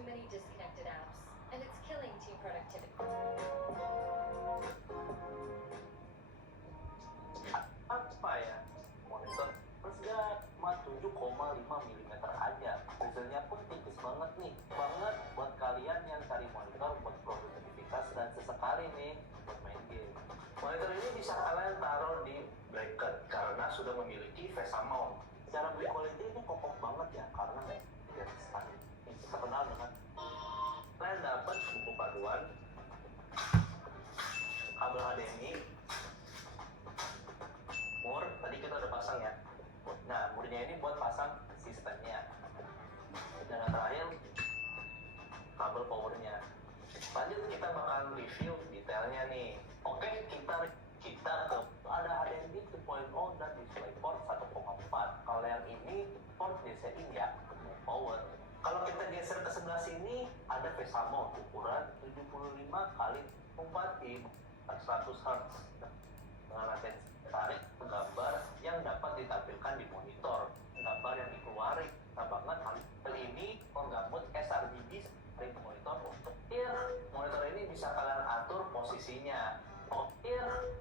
too many disconnected apps, and it's killing team productivity. Apa ya? Monitor sekitar 7,5 mm aja. Bezelnya pun tipis banget nih. Banget buat kalian yang cari monitor buat produktivitas dan sesekali nih buat main game. Monitor ini bisa kalian taruh di bracket karena sudah memiliki VESA mount. Secara build quality itu kokoh banget ya karena tidak terkenal dengan kalian dapat buku paduan, kabel HDMI, mur, tadi kita udah pasang ya. Nah, murnya ini buat pasang sistemnya. Dan yang terakhir, kabel powernya. Lanjut kita bakal review detailnya nih. Oke, kita ke ada HDMI 2.0 dan DisplayPort 1.4. Kalau yang ini port DCI ya, power. Kalau kita geser ke sebelah sini ada VESA mode ukuran 75 kali 4 in 100 Hz dengan latensi tarik gambar yang dapat ditampilkan di monitor, gambar yang dikeluarin. Nah banget hal ini menggabut sRGB dari monitor untuk monitor ini bisa kalian atur posisinya.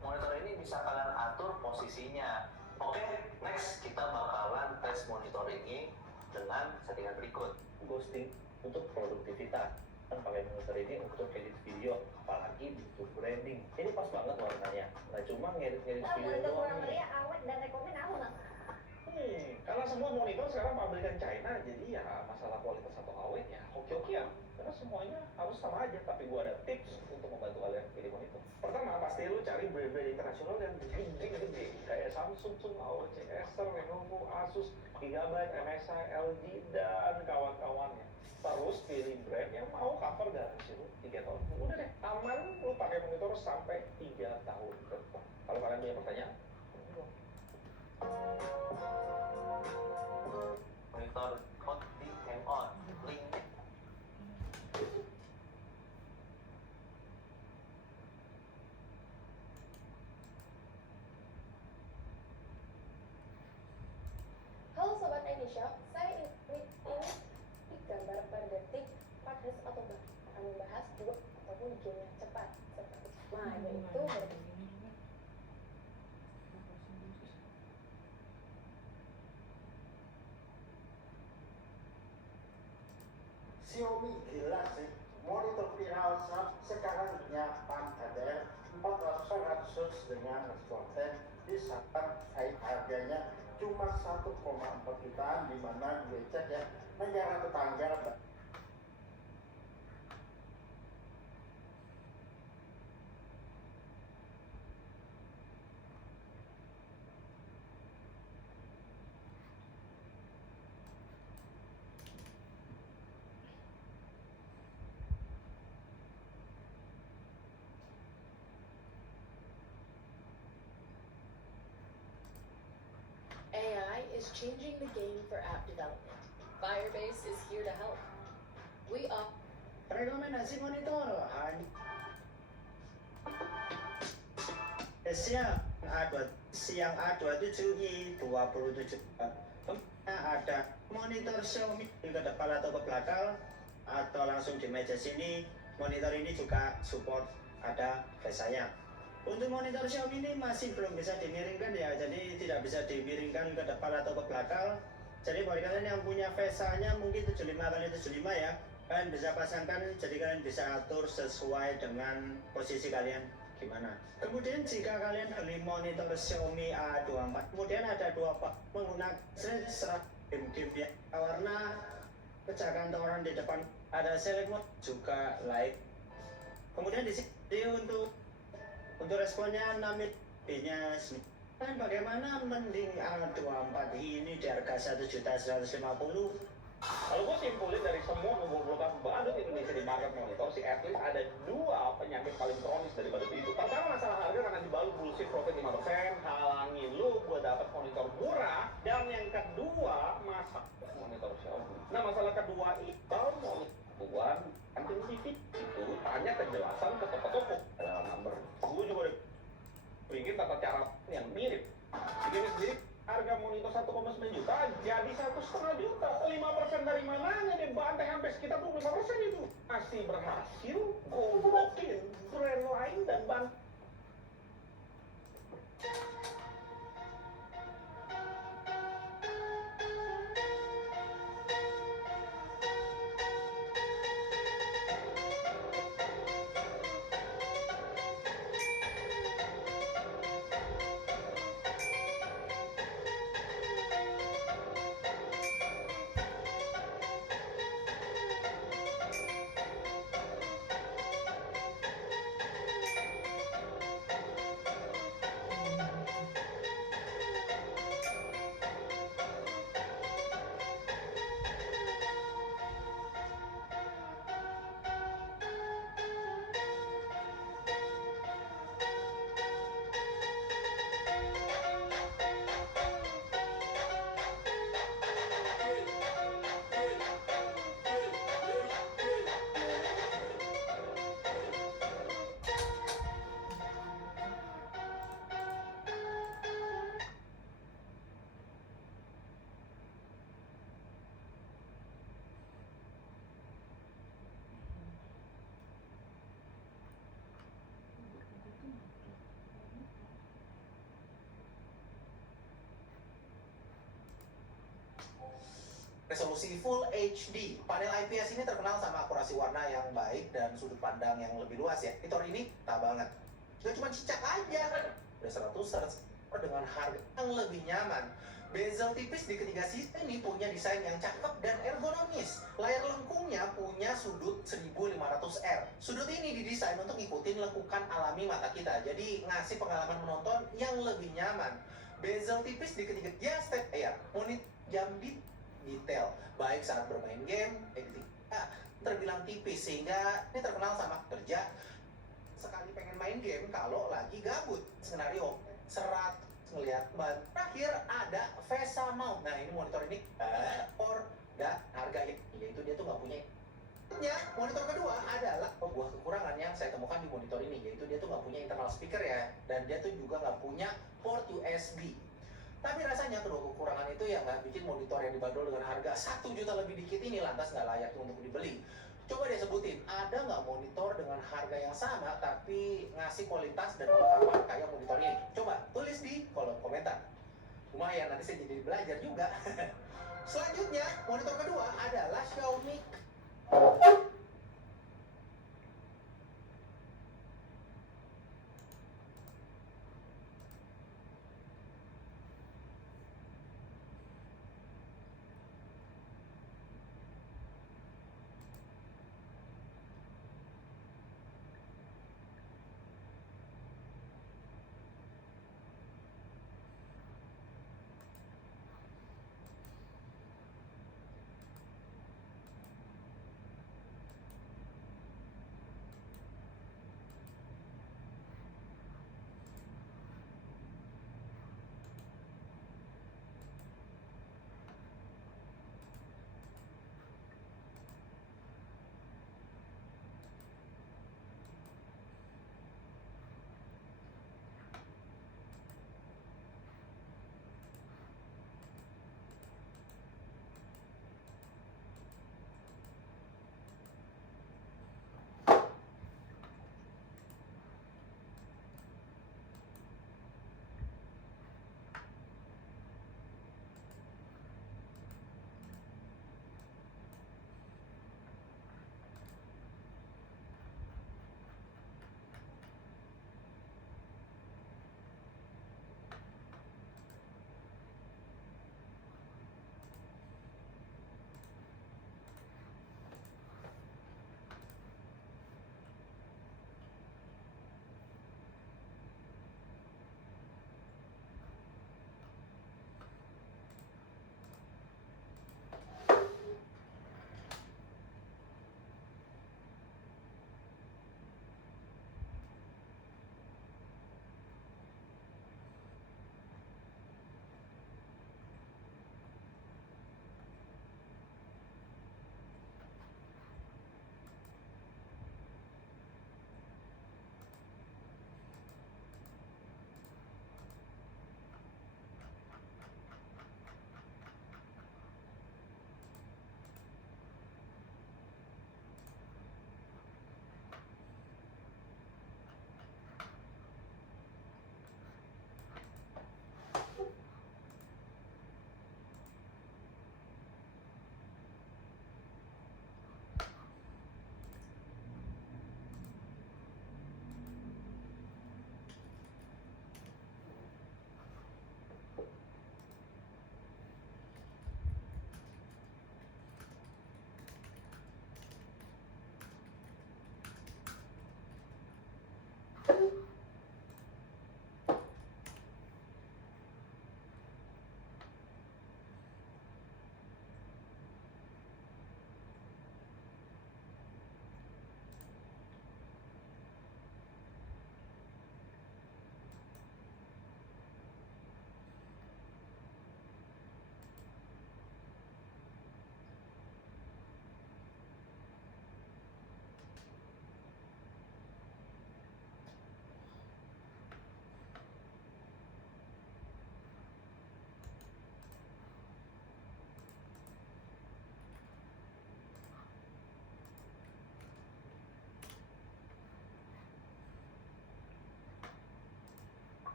Monitor ini bisa kalian atur posisinya. Oke, next kita bakalan tes monitor ini dengan settingan berikut. Ghosting untuk produktivitas. Kan pakai monitor ini untuk edit video, apalagi butuh branding. Ini pas banget warnanya. Nah cuma ngedit-ngedit video doang nih. Awet dan rekomen apa? Karena semua monitor sekarang pabrikan China, jadi ya masalah kualitas atau awet ya hoki-hokian. Karena semuanya harus sama aja, tapi gua ada tips untuk membantu kalian pilih monitor. Pertama, pasti lu cari brand-brand internasional yang gede-gede, kayak Samsung, AOC, Acer, Lenovo, Asus, Gigabyte, MSI, LG, dan kawan-kawannya. Terus pilih brand yang mau cover garansi lu 3 tahun. Udah deh, aman lu pakai monitor sampai 3 tahun ke depan. Kalau kalian punya pertanyaan, monitor code di hang on link. Halo Sobat Shop, saya ini gambar per detik 4 Hz atau akan membahas dua ataupun game yang cepat seperti yaitu Xiaomi gila sih, monitor viral sekarang nyaman ada 400 Hz dengan konten di saat harganya cuma 1,4 jutaan, di mana gue cek ya negara tetangga. AI is changing the game for app development. Firebase is here to help. We are Rekomendasi monitor siang A27i 27. Ada monitor Xiaomi ke depan atau ke belakang atau langsung di meja sini. Monitor ini juga support ada VESA-nya. Untuk monitor Xiaomi ini masih belum bisa dimiringkan ya, jadi tidak bisa dimiringkan ke depan atau ke belakang. Jadi bagi kalian yang punya VESA-nya mungkin 75x75 ya, kalian bisa pasangkan, jadi kalian bisa atur sesuai dengan posisi kalian gimana. Kemudian jika kalian beli monitor Xiaomi A24, kemudian ada dua pak menggunakan serat game-game ya, warna pecahkan toren di depan, ada select mode juga light. Kemudian di sini untuk responnya 6 nya dan bagaimana mending A24 ini di harga 1.150.000. Kalau gue simpulin dari semua buku-buku badut Indonesia di market monitor sih, at least ada dua penyakit paling kronis dari badut itu. Pertama masalah harga karena dibalut bullshit profit 5%, halangin lu gue dapat monitor murah. Dan yang kedua masalah monitor Xiaomi. Nah masalah kedua itu monitor kantin TV itu tanya kejelasan ke toko-toko nomor. Gue juga bikin tata cara yang mirip. Bikin sendiri harga monitor 1,9 juta jadi 1,5 juta. 5% dari mananya deh, Bang? lantai hampir sekitar 25% itu masih berhasil goblokin brand lain dan Resolusi Full HD. Panel IPS ini terkenal sama akurasi warna yang baik dan sudut pandang yang lebih luas ya. Monitor ini tak banget. Gak cuma cicak aja. Udah 100 Hz dengan harga yang lebih nyaman. Bezel tipis di ketiga sisi ini punya desain yang cakep dan ergonomis. Layar lengkungnya punya sudut 1500R. Sudut ini didesain untuk ngikutin lekukan alami mata kita. Jadi ngasih pengalaman menonton yang lebih nyaman. Bezel tipis di ketiga step monitor jam detail baik saat bermain game, editing terbilang tipis sehingga ini terkenal sama kerja sekali pengen main game kalau lagi gabut. Skenario serat ngeliat ban. Terakhir ada VESA mount. Nah ini monitor ini harga yaitu dia tuh nggak punya. Monitor kedua adalah sebuah kekurangan yang saya temukan di monitor ini, yaitu dia tuh nggak punya internal speaker ya, dan dia tuh juga nggak punya port USB. Tapi rasanya kedua kekurangan itu yang nggak bikin monitor yang dibanderol dengan harga 1 juta lebih dikit ini lantas nggak layak untuk dibeli. Coba deh sebutin, ada nggak monitor dengan harga yang sama tapi ngasih kualitas dan kelengkapan kayak monitor ini? Coba tulis di kolom komentar. Lumayan, nanti saya jadi belajar juga. Selanjutnya, monitor kedua adalah Xiaomi.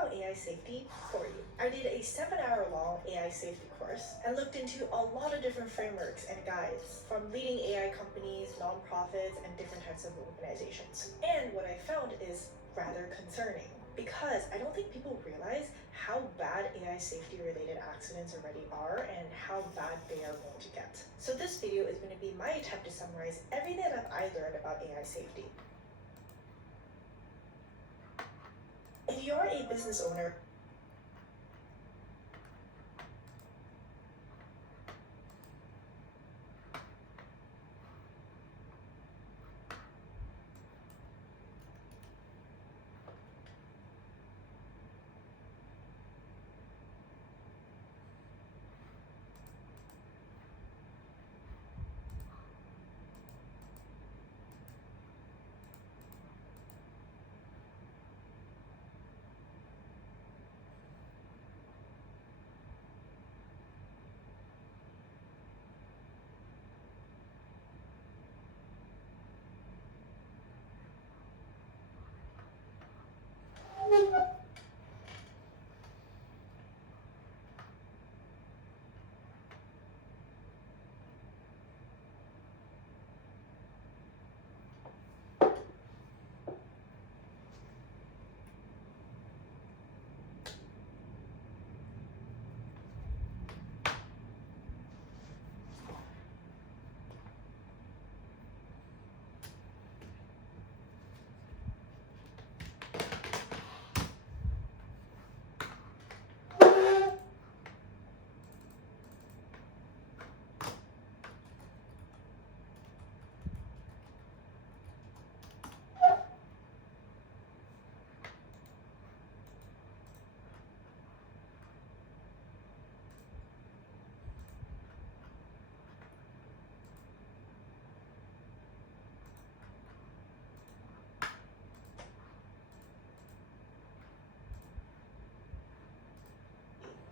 about AI safety for you. I did a 7-hour-long AI safety course and looked into a lot of different frameworks and guides from leading AI companies, nonprofits, and different types of organizations. And what I found is rather concerning, because I don't think people realize how bad AI safety related accidents already are and how bad they are going to get. So this video is going to be my attempt to summarize everything that I learned about AI safety. If you're a business owner,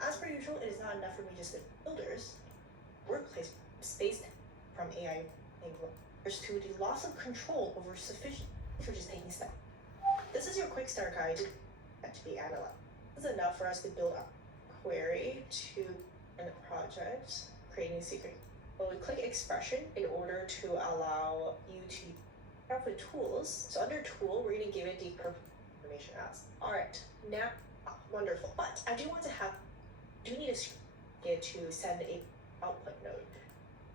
as per usual, it is not enough for me just to builders, workplace space from AI enablers to the loss of control over sufficient for just taking steps. This is your quick start guide to be analyzed. This is enough for us to build a query to a project, creating secret. Well, we click expression in order to allow you to have the tools. So under tool, we're going to give it the information as. All right, now, wonderful. But I do need a get to send a output node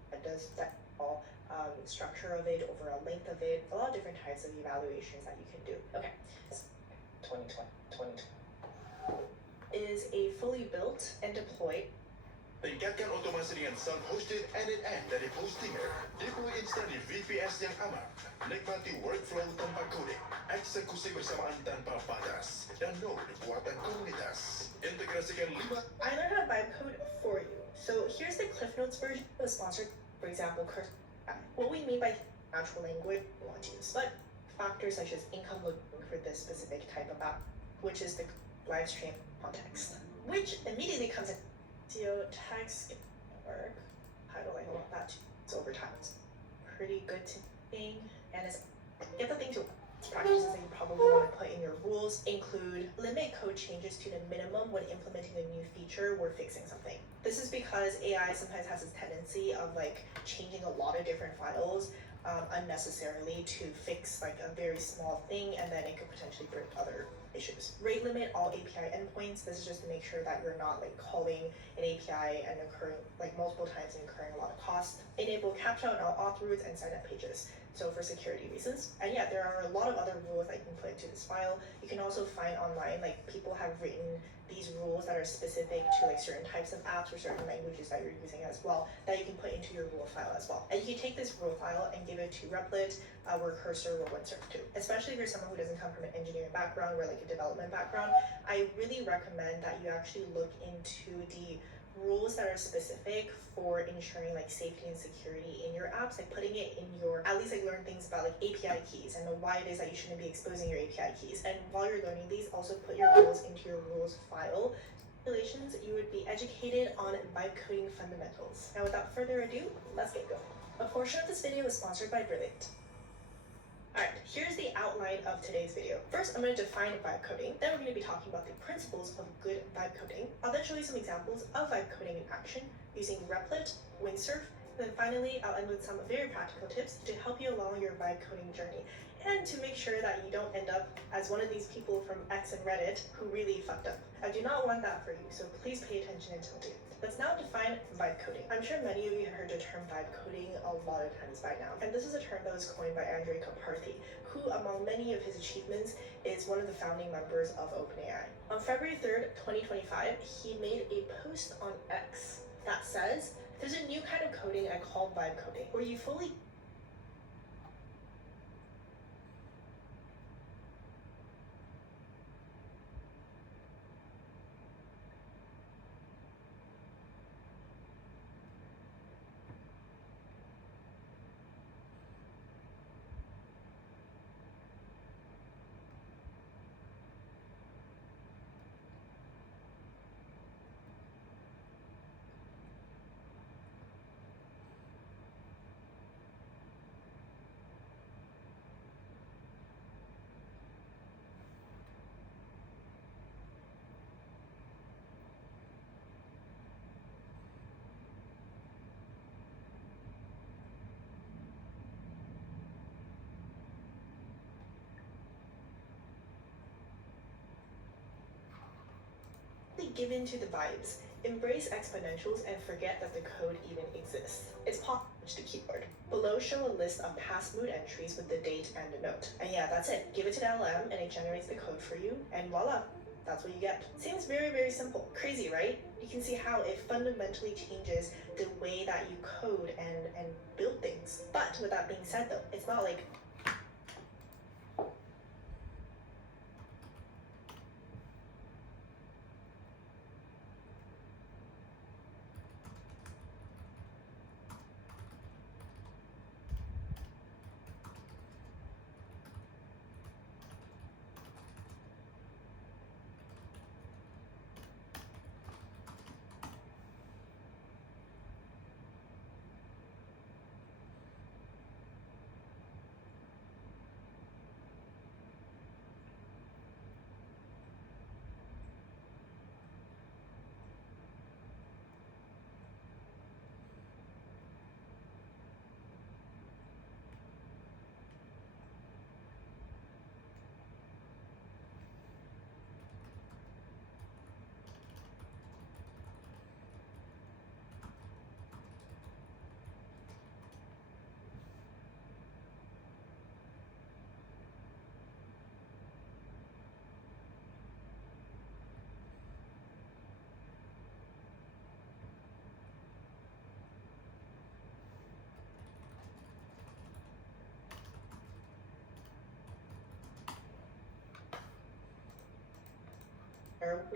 that does that all structure of it, overall length of it, a lot of different types of evaluations that you can do. Okay, 2020 is a fully built and deployed. Tingkatkan otomasi dengan self-hosted end-to-end dari Hostinger. Deploy instan di VPS yang aman. Nikmati workflow tanpa coding, eksekusi bersamaan tanpa batas, dan node buatan komunitas. Integrasikan 5. I learned how to vibe code for you. So here's the Cliff Notes version. It was sponsored, for example, what we mean by natural language we want to use, but factors such as income looking for this specific type of app, which is the live stream context, which immediately comes in SEO text work. How do I want that to? It's over time. It's pretty good to think, and it's get the thing to practices that you probably want to put in your rules include limit code changes to the minimum when implementing a new feature or fixing something. This is because AI sometimes has this tendency of like changing a lot of different files unnecessarily to fix like a very small thing, and then it could potentially break other issues. Rate limit all API endpoints. This is just to make sure that you're not like calling an API and incurring like multiple times and incurring a lot of cost. Enable captcha on all auth routes and sign up pages. So for security reasons. And yeah, there are a lot of other rules that you can put into this file. You can also find online, like people have written these rules that are specific to like certain types of apps or certain languages that you're using as well, that you can put into your rule file as well. And you can take this rule file and give it to Replit, Cursor, or Windsurf too. Especially if you're someone who doesn't come from an engineering background or like a development background, I really recommend that you actually look into the rules that are specific for ensuring like safety and security in your apps, like putting it in your, at least like learn things about like API keys and why it is that you shouldn't be exposing your API keys. And while you're learning these, also put your rules into your rules file. Relations, you would be educated on vibe coding fundamentals. Now without further ado, let's get going. A portion of this video is sponsored by Brilliant. Alright, here's the outline of today's video. First, I'm going to define vibe coding. Then we're going to be talking about the principles of good vibe coding. I'll then show you some examples of vibe coding in action using Replit, Windsurf, and then finally, I'll end with some very practical tips to help you along your vibe coding journey and to make sure that you don't end up as one of these people from X and Reddit who really fucked up. I do not want that for you, so please pay attention until the end. Let's now define vibe coding. I'm sure many of you have heard the term vibe coding a lot of times by now, and this is a term that was coined by Andrej Karpathy, who among many of his achievements is one of the founding members of OpenAI. On February 3rd, 2025, he made a post on X that says, there's a new kind of coding I call vibe coding, where you fully give in to the vibes, embrace exponentials, and forget that the code even exists. It's possible to the keyboard. Below show a list of past mood entries with the date and a note. And yeah, that's it. Give it to the LM and it generates the code for you, and voila, that's what you get. Seems very, very simple. Crazy, right? You can see how it fundamentally changes the way that you code and build things. But with that being said though, it's not like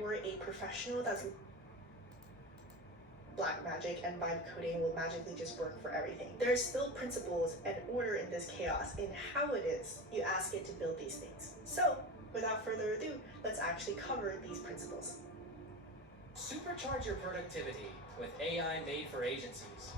or a professional that's black magic and vibe coding will magically just work for everything. There are still principles and order in this chaos in how it is you ask it to build these things. So, without further ado, let's actually cover these principles. Supercharge your productivity with AI made for agencies.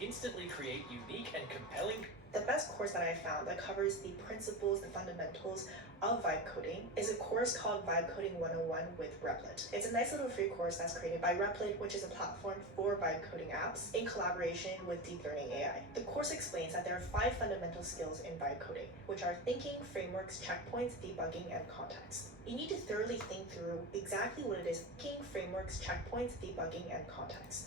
Instantly create unique and compelling. The best course that I found that covers the principles, the fundamentals of vibe coding is a course called Vibe Coding 101 with Replit. It's a nice little free course that's created by Replit, which is a platform for vibe coding apps in collaboration with deep learning AI. The course explains that there are 5 fundamental skills in vibe coding, which are thinking, frameworks, checkpoints, debugging, and context. You need to thoroughly think through exactly what it is: thinking, frameworks, checkpoints, debugging, and context.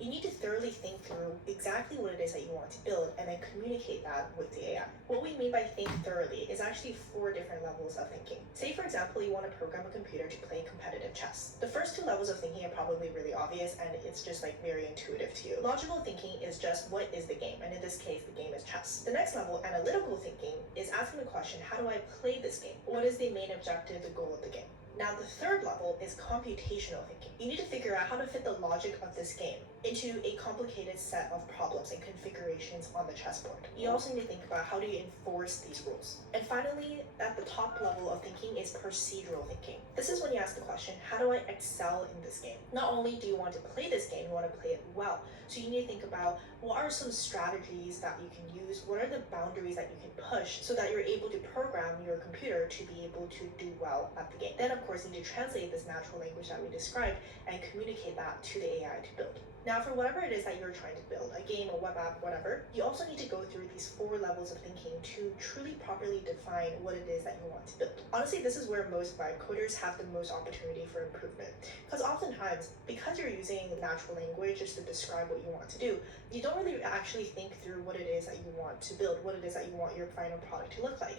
you need to thoroughly think through exactly what it is that you want to build and then communicate that with the AI. What we mean by think thoroughly is actually 4 different levels of thinking. Say for example, you want to program a computer to play competitive chess. The first 2 levels of thinking are probably really obvious and it's just like very intuitive to you. Logical thinking is just what is the game, and in this case the game is chess. The next level, analytical thinking, is asking the question, how do I play this game? What is the main objective, the goal of the game? Now the third level is computational thinking. You need to figure out how to fit the logic of this game into a complicated set of problems and configurations on the chessboard. You also need to think about how do you enforce these rules. And finally, at the top level of thinking is procedural thinking. This is when you ask the question, how do I excel in this game? Not only do you want to play this game, you want to play it well. So you need to think about what are some strategies that you can use, what are the boundaries that you can push so that you're able to program your computer to be able to do well at the game. Then of course you need to translate this natural language that we described and communicate that to the AI to build. Now for whatever it is that you're trying to build, a game, a web app, whatever, you also need to go through these 4 levels of thinking to truly properly define what it is that you want to build. Honestly, this is where most vibe coders have the most opportunity for improvement. Because oftentimes, because you're using natural language just to describe what you want to do, you don't really actually think through what it is that you want to build, what it is that you want your final product to look like.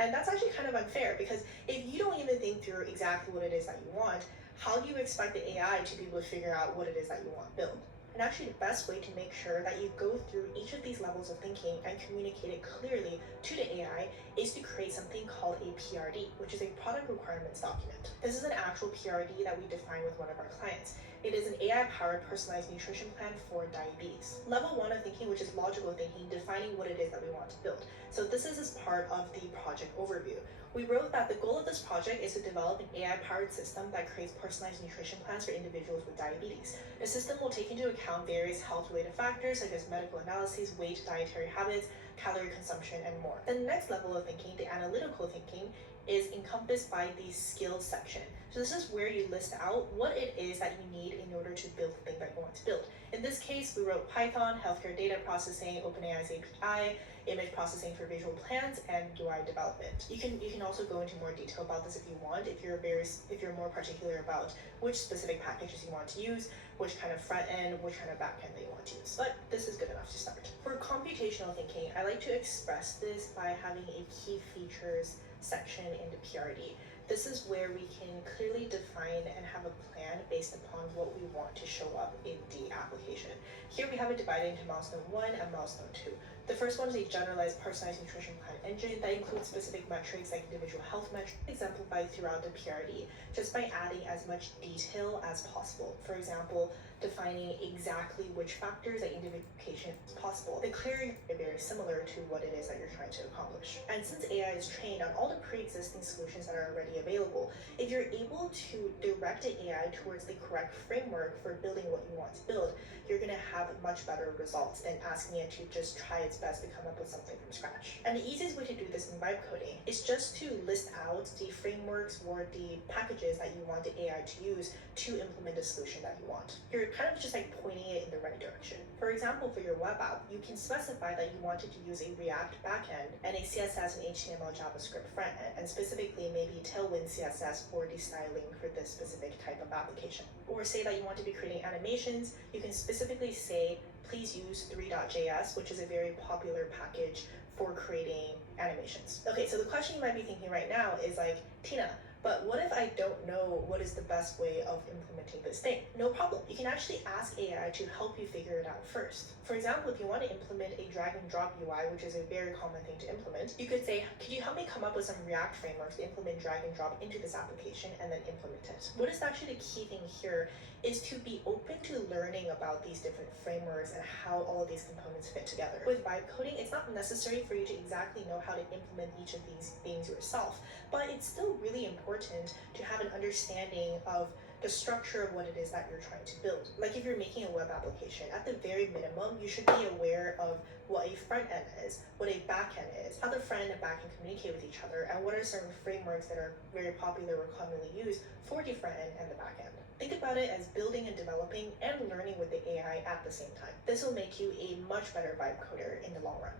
And that's actually kind of unfair because if you don't even think through exactly what it is that you want, how do you expect the AI to be able to figure out what it is that you want to build? And actually the best way to make sure that you go through each of these levels of thinking and communicate it clearly to the AI is to create something called a PRD, which is a product requirements document. This is an actual PRD that we define with one of our clients. It is an AI-powered personalized nutrition plan for diabetes. Level 1 of thinking, which is logical thinking, defining what it is that we want to build. So this is as part of the project overview. We wrote that the goal of this project is to develop an AI-powered system that creates personalized nutrition plans for individuals with diabetes. The system will take into account various health-related factors such as medical analyses, weight, dietary habits, calorie consumption, and more. The next level of thinking, the analytical thinking, is encompassed by the skills section. So this is where you list out what it is that you need in order to build the thing that you want to build. In this case, we wrote Python, healthcare data processing, OpenAI's API, image processing for visual plans, and UI development. You can also go into more detail about this if you want, if you're more particular about which specific packages you want to use, which kind of front end, which kind of back end that you want to use. But this is good enough to start. For computational thinking, I like to express this by having a key features section in the PRD. This is where we can clearly define and have a plan based upon what we want to show up in the application. Here we have it divided into milestone 1 and milestone 2. The first one is a generalized personalized nutrition plan engine that includes specific metrics like individual health metrics exemplified throughout the PRD, just by adding as much detail as possible. For example, defining exactly which factors that identification is possible. The clearing is very similar to what it is that you're trying to accomplish. And since AI is trained on all the pre-existing solutions that are already available, if you're able to direct the AI towards the correct framework for building what you want to build, you're going to have much better results than asking it to just try its best to come up with something from scratch. And the easiest way to do this in vibe coding is just to list out the frameworks or the packages that you want the AI to use to implement the solution that you want. You're kind of just like pointing it in the right direction. For example, for your web app, you can specify that you wanted to use a React backend and a CSS and HTML JavaScript frontend, and specifically maybe Tailwind CSS for the styling for this specific type of application. Or say that you want to be creating animations, you can specifically say, please use 3.js, which is a very popular package for creating animations. Okay, so the question you might be thinking right now is like, Tina, but what if I don't know what is the best way of implementing this thing? No problem. You can actually ask AI to help you figure it out first. For example, if you want to implement a drag and drop UI, which is a very common thing to implement, you could say, could you help me come up with some React frameworks to implement drag and drop into this application and then implement it? What is actually the key thing here is to be open to learning about these different frameworks and how all of these components fit together. With vibe coding, it's not necessary for you to exactly know how to implement each of these things yourself, but it's still really important to have an understanding of the structure of what it is that you're trying to build. Like if you're making a web application, at the very minimum, you should be aware of what a front end is, what a back end is, how the front end and back end communicate with each other, and what are certain frameworks that are very popular or commonly used for the front end and the back end. Think about it as building and developing and learning with the AI at the same time. This will make you a much better vibe coder in the long run.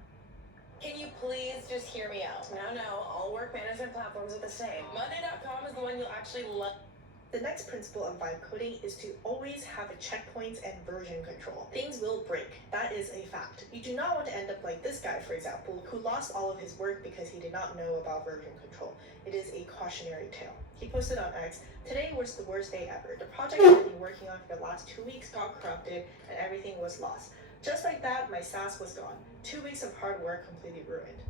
Can you please just hear me out? No, all work management platforms are the same. Monday.com is the one you'll actually love. The next principle of vibe coding is to always have a checkpoints and version control. Things will break. That is a fact. You do not want to end up like this guy, for example, who lost all of his work because he did not know about version control. It is a cautionary tale. He posted on X, "Today was the worst day ever. The project I've been working on for the last 2 weeks got corrupted and everything was lost. Just like that, my SaaS was gone. 2 weeks of hard work completely ruined."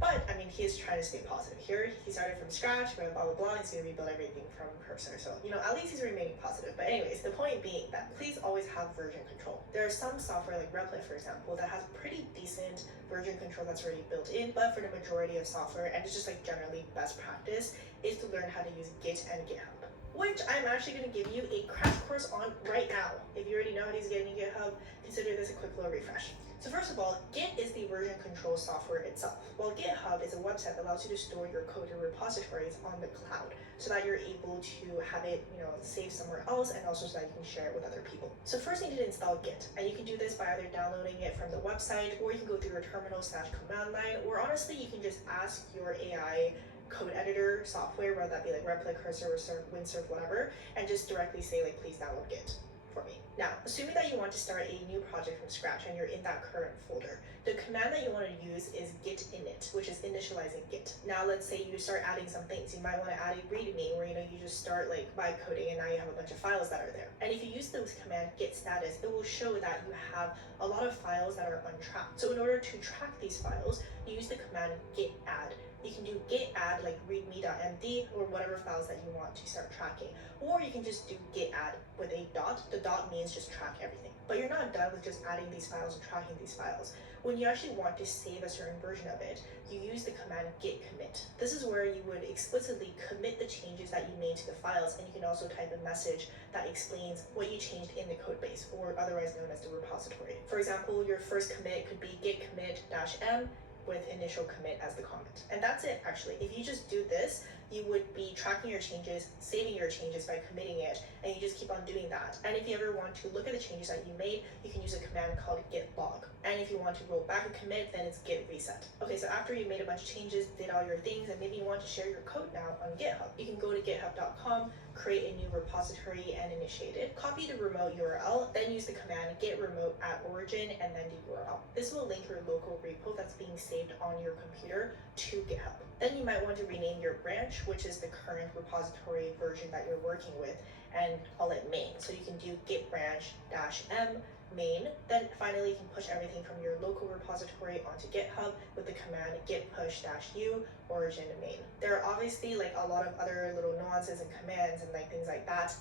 But, I mean, he is trying to stay positive. Here, he started from scratch, blah, blah, blah, he's going to rebuild everything from cursor. So, at least he's remaining positive. But anyways, the point being that please always have version control. There are some software like Replit, for example, that has pretty decent version control that's already built in, but for the majority of software, and it's just like generally best practice, is to learn how to use Git and GitHub, which I'm actually going to give you a crash course on right now. If you already know how to use Git and GitHub, consider this a quick little refresh. So first of all, Git is the version control software itself, while GitHub is a website that allows you to store your code or repositories on the cloud so that you're able to have it, saved somewhere else, and also so that you can share it with other people. So first you need to install Git, and you can do this by either downloading it from the website, or you can go through your terminal/command line, or honestly, you can just ask your AI code editor software, whether that be like Replit, Cursor, Windsurf, whatever, and just directly say like, please download Git for me. Now, assuming that you want to start a new project from scratch and you're in that current folder, the command that you want to use is git init, which is initializing Git. Now, let's say you start adding some things. You might want to add a readme where you just start like vibe coding, and now you have a bunch of files that are there. And if you use this command git status, it will show that you have a lot of files that are untracked. So in order to track these files, you use the command git add. You can do git add like readme.md or whatever files that you want to start tracking. Or you can just do git add with a dot. The dot means just track everything. But you're not done with just adding these files and tracking these files. When you actually want to save a certain version of it, you use the command git commit. This is where you would explicitly commit the changes that you made to the files, and you can also type a message that explains what you changed in the code base, or otherwise known as the repository. For example, your first commit could be git commit -m with initial commit as the comment. And that's it, actually. If you just do this, you would be tracking your changes, saving your changes by committing it, and you just keep on doing that. And if you ever want to look at the changes that you made, you can use a command called git log. And if you want to roll back a commit, then it's git reset. Okay, so after you made a bunch of changes, did all your things, and maybe you want to share your code now on GitHub, you can go to github.com, create a new repository and initiate it, copy the remote URL, then use the command git remote at origin and then the URL. This will link your local repo that's being saved on your computer to GitHub. Then you might want to rename your branch, which is the current repository version that you're working with, and call it main. So you can do git branch -m main. Then finally you can push everything from your local repository onto GitHub with the command git push -u origin main. There are obviously like a lot of other little nuances and commands and like things like that,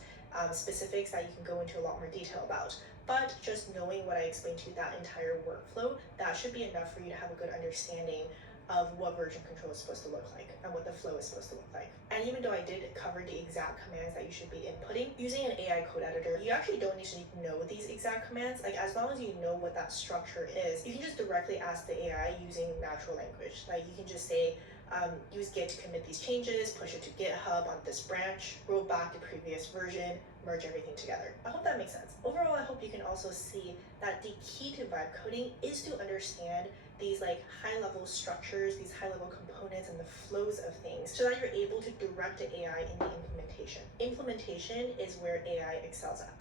specifics that you can go into a lot more detail about. But just knowing what I explained to you, that entire workflow, that should be enough for you to have a good understanding of what version control is supposed to look like and what the flow is supposed to look like. And even though I did cover the exact commands that you should be inputting, using an AI code editor, you actually don't need to know these exact commands. Like, as long as you know what that structure is, you can just directly ask the AI using natural language. Like, you can just say, use git to commit these changes, push it to GitHub on this branch, roll back the previous version, merge everything together. I hope that makes sense. Overall, I hope you can also see that the key to vibe coding is to understand these like high-level structures, these high-level components and the flows of things, so that you're able to direct the AI in the implementation. Implementation is where AI excels at.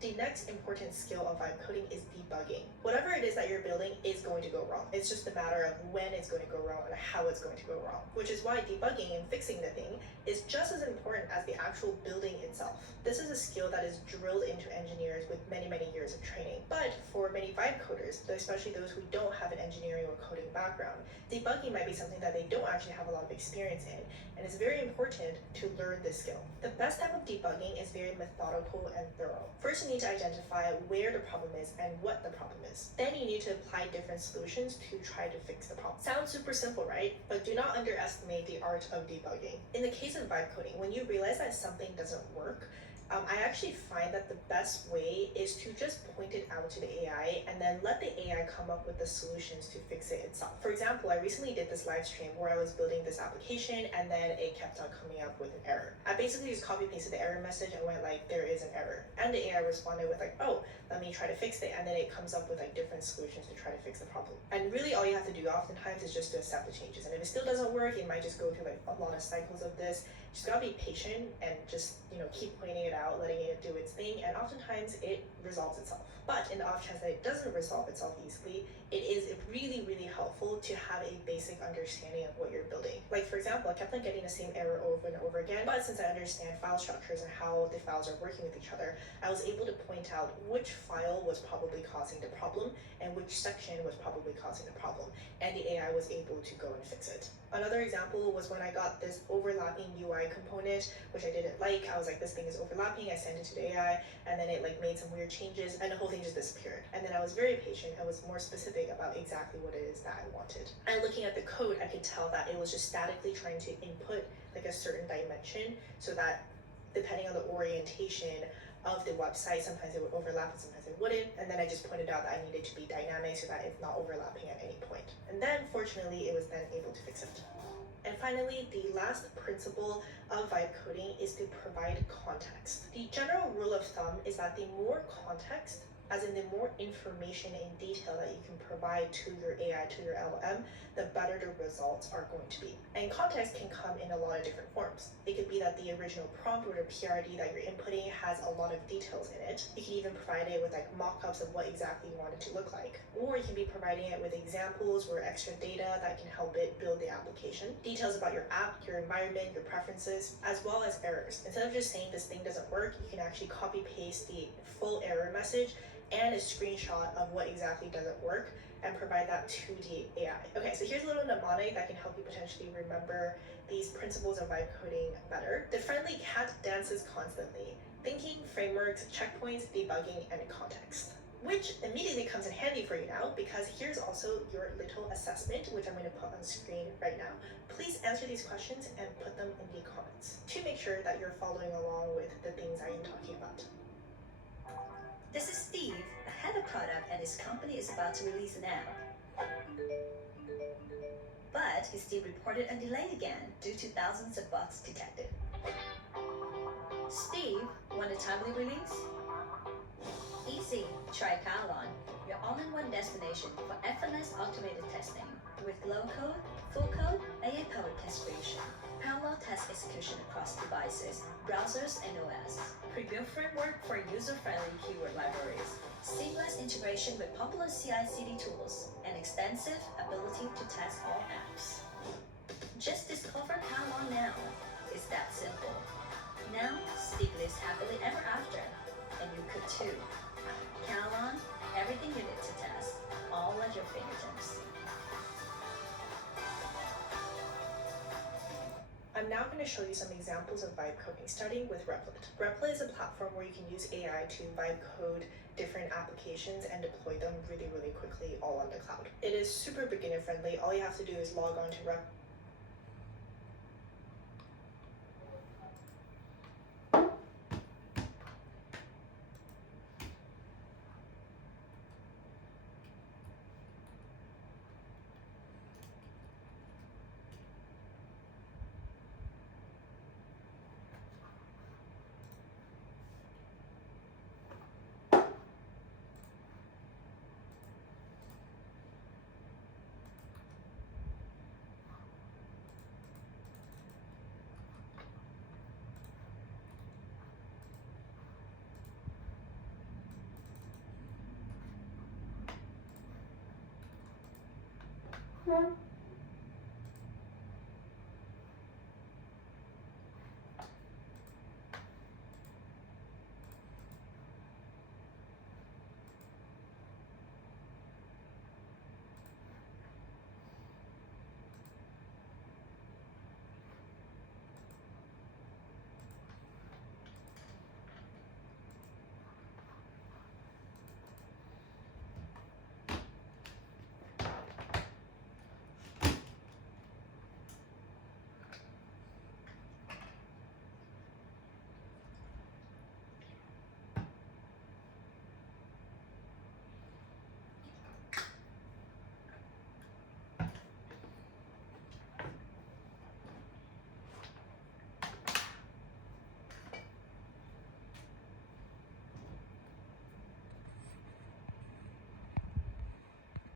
The next important skill of vibe coding is debugging. Whatever it is that you're building is going to go wrong. It's just a matter of when it's going to go wrong and how it's going to go wrong, which is why debugging and fixing the thing is just as important as the actual building itself. This is a skill that is drilled into engineers with many, many years of training. But for many vibe coders, especially those who don't have an engineering or coding background, debugging might be something that they don't actually have a lot of experience in, and it's very important to learn this skill. The best type of debugging is very methodical and thorough. First, you need to identify where the problem is and what the problem is. Then you need to apply different solutions to try to fix the problem. Sounds super simple, right? But do not underestimate the art of debugging. In the case of vibe coding, when you realize that something doesn't work, I actually find that the best way is to just point it out to the AI and then let the AI come up with the solutions to fix it itself. For example, I recently did this live stream where I was building this application and then it kept on coming up with an error. I basically just copy pasted the error message and went like, there is an error. And the AI responded with like, oh, let me try to fix it. And then it comes up with like different solutions to try to fix the problem. And really all you have to do oftentimes is just to accept the changes. And if it still doesn't work, it might just go through like a lot of cycles of this. Just gotta be patient and just, keep pointing it out, letting it do its thing, and oftentimes it resolves itself. But in the off chance that it doesn't resolve itself easily, it is really, really helpful to have a basic understanding of what you're building. Like for example, I kept on getting the same error over and over again, but since I understand file structures and how the files are working with each other, I was able to point out which file was probably causing the problem and which section was probably causing the problem, and the AI was able to go and fix it. Another example was when I got this overlapping UI component, which I didn't like. I was like, this thing is overlapping. I sent it to the AI, and then it like made some weird changes, and the whole thing just disappeared. And then I was very patient. I was more specific about exactly what it is that I wanted. And looking at the code, I could tell that it was just statically trying to input like a certain dimension, so that depending on the orientation of the website, sometimes it would overlap and sometimes it wouldn't. And then I just pointed out that I needed to be dynamic so that it's not overlapping at any point. And then fortunately, it was then able to fix it. And finally, the last principle of vibe coding is to provide context. The general rule of thumb is that the more context, as in the more information and detail that you can provide to your AI, to your LLM, the better the results are going to be. And context can come in a lot of different forms. It could be that the original prompt or the PRD that you're inputting has a lot of details in it. You can even provide it with like mock-ups of what exactly you want it to look like. Or you can be providing it with examples or extra data that can help it build the application. Details about your app, your environment, your preferences, as well as errors. Instead of just saying this thing doesn't work, you can actually copy paste the full error message and a screenshot of what exactly doesn't work and provide that to the AI. Okay, so here's a little mnemonic that can help you potentially remember these principles of vibe coding better. The friendly cat dances constantly. Thinking, frameworks, checkpoints, debugging, and context. Which immediately comes in handy for you now, because here's also your little assessment, which I'm going to put on screen right now. Please answer these questions and put them in the comments to make sure that you're following along with the things I am talking about. This is Steve, the head of product at his company is about to release an app. But his team reported a delay again due to thousands of bugs detected. Steve, want a timely release? Easy, try Kebayoran, your all-in-one destination for effortless automated testing with low code, full code, AI-powered test creation, parallel test execution across devices, browsers, and OS. Preview framework for user-friendly keyword libraries, seamless integration with popular CI/CD tools, and extensive ability to test all apps. Just discover Kebayoran now. It's that simple. Now, Steve lives happily ever after, and you could too. Kebayoran, everything you need to test, all at your fingertips. I'm now going to show you some examples of vibe coding, starting with Replit. Replit is a platform where you can use AI to vibe code different applications and deploy them really, really quickly all on the cloud. It is super beginner friendly. All you have to do is log on to Replit. Hmm.